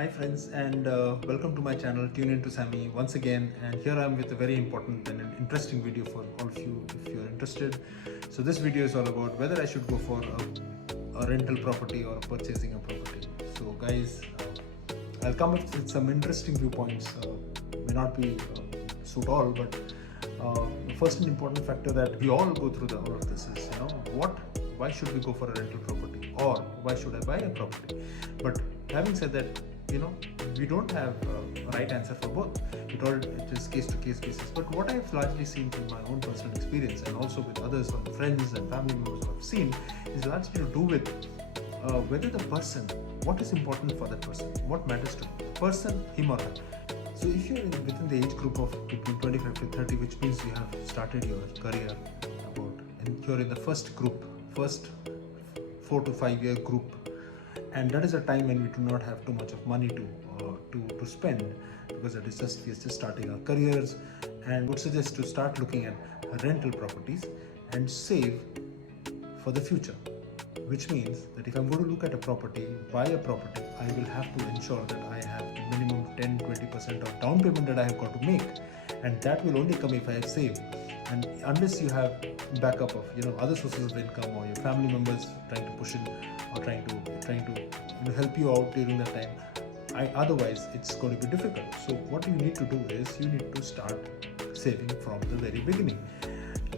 Hi friends, and welcome to my channel Tune Into Sammy once again, and here I am with a very important and an interesting video for all of you if you are interested. So this video is all about whether I should go for a rental property or purchasing a property. So guys, I'll come up with some interesting viewpoints, may not be suit all, but the first and important factor that we all go through all of this is, why should we go for a rental property, or why should I buy a property? But having said that, we don't have a right answer for both. It is case to case basis. But what I've largely seen from my own personal experience, and also with others, or friends and family members who I've seen, is largely to do with whether the person, what is important for that person, what matters to the person, him or her. So if you're within the age group of between 25 to 30, which means you have started your career and you're in the first 4 to 5 year group, and that is a time when we do not have too much of money to spend, because we are just starting our careers, and would suggest to start looking at rental properties and save for the future. Which means that if I'm going to look at a property, buy a property, I will have to ensure that I have a minimum 10-20% of down payment that I have got to make, and that will only come if I have saved. And unless you have backup of other sources of income, or your family members trying to push in or trying to help you out during that time, otherwise it's going to be difficult. So what you need to do is you need to start saving from the very beginning.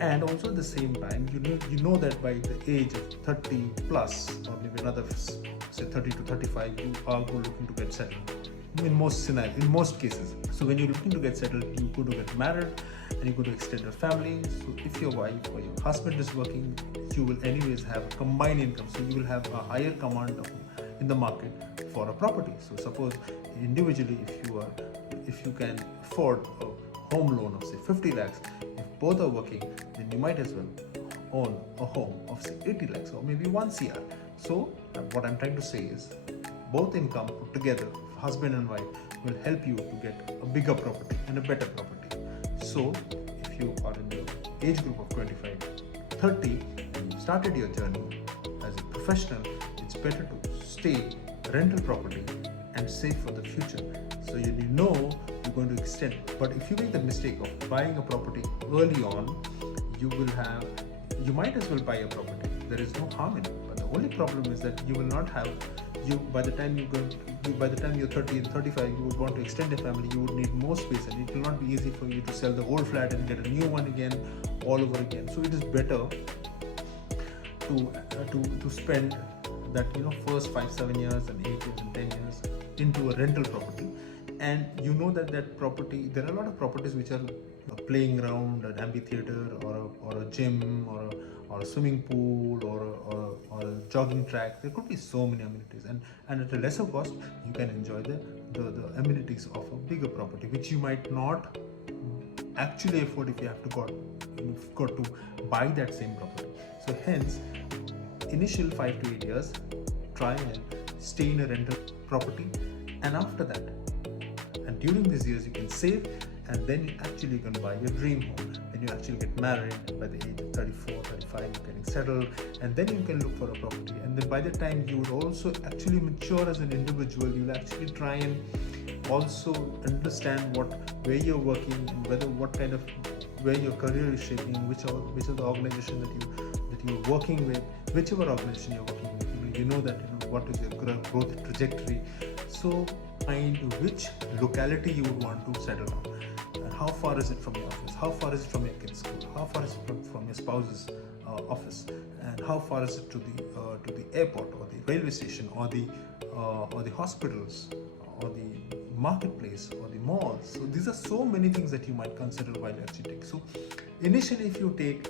And also at the same time, you know that by the age of 30 plus, or maybe another say 30 to 35, you are looking to get settled in most cases. So when you're looking to get settled, you go to get married and you go to extend your family. So if your wife or your husband is working, you will anyways have a combined income, so you will have a higher command in the market for a property. So suppose individually, if you can afford a home loan of say 50 lakhs, if both are working, then you might as well own a home of say 80 lakhs or maybe 1 CR. So what I'm trying to say is, both income put together, husband and wife, will help you to get a bigger property and a better property. So if you are in the age group of 25 to 30 and you started your journey as a professional, it's better to stay rental property and save for the future. So you know you're going to extend. But if you make the mistake of buying a property early on, you might as well buy a property. There is no harm in it. But the only problem is that you will not have, by the time you're 30 and 35, you would want to extend your family, you would need more space, and it will not be easy for you to sell the old flat and get a new one again all over again. So it is better to spend that first 5-7 years and 8 years and 10 years into a rental property. And that property, there are a lot of properties which are a playing ground, an amphitheater, or a gym, or a swimming pool, or a jogging track. There could be so many amenities, and at a lesser cost you can enjoy the amenities of a bigger property, which you might not actually afford if you have got to buy that same property. So hence, initial 5 to 8 years, try and stay in a rental property, and after that, and during these years, you can save, and then you can buy your dream home. Then you actually get married, and by the age of 34, 35, you're getting settled, and then you can look for a property. And then by the time you would also actually mature as an individual, you'll actually try and also understand where you're working, and where your career is shaping, which are the organization that you're working with, whichever organization you're working with. You know that what is your growth trajectory. So find which locality you would want to settle down, and how far is it from your office, how far is it from your kids' school, how far is it from your spouse's office, and how far is it to the airport, or the railway station, or the hospitals, or the marketplace, or the malls. So these are so many things that you might consider while you actually take. So initially, if you take,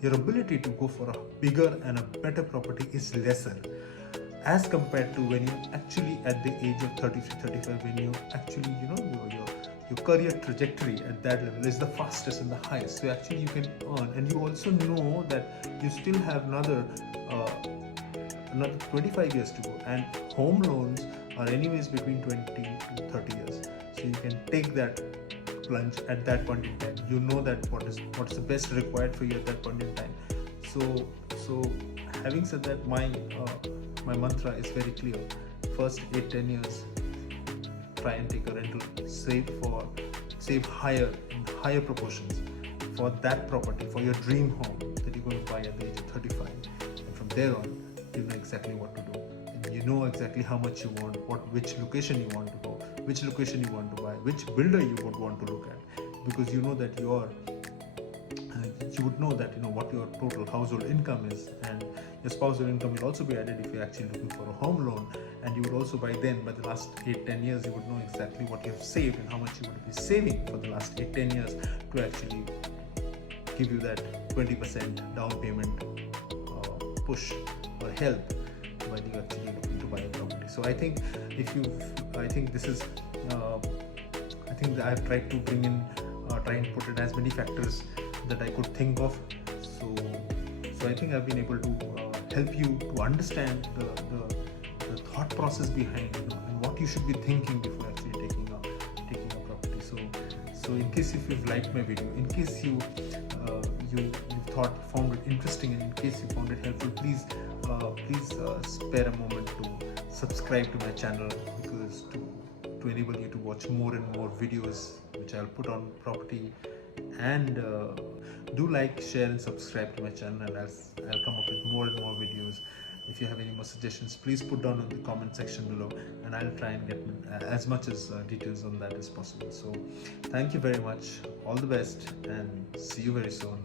your ability to go for a bigger and a better property is lesser, as compared to when you're actually at the age of 33-35, when you actually your career trajectory at that level is the fastest and the highest. So actually you can earn, and you also know that you still have another 25 years to go, and home loans are anyways between 20 to 30 years. So you can take that plunge at that point in time. You know that what is the best required for you at that point in time. So having said that, my mantra is very clear. first 8-10 years, try and take a rental, save higher in higher proportions for that property, for your dream home that you're going to buy at the age of 35. And from there on, you know exactly what to do. And you know exactly how much you want, which location you want to go, which location you want to buy, which builder you would want to look at, because you know that you would know that what your total household income is, and your spousal income will also be added if you're actually looking for a home loan. And you would also, by the last 8-10 years, you would know exactly what you have saved and how much you would be saving for the last 8-10 years to actually give you that 20% down payment push or help when you actually looking to buy a property. So I think this is I think that I've tried to bring in try and put in as many factors that I could think of. So I think I've been able to help you to understand the thought process behind and what you should be thinking before actually taking a property. So in case if you've liked my video, in case you found it interesting, and in case you found it helpful, please spare a moment to subscribe to my channel, because to enable you to watch more and more videos which I'll put on property. And do like, share and subscribe to my channel, and I'll come up with more and more videos. If you have any more suggestions, please put down in the comment section below, and I'll try and get as much as details on that as possible. So thank you very much, all the best, and see you very soon.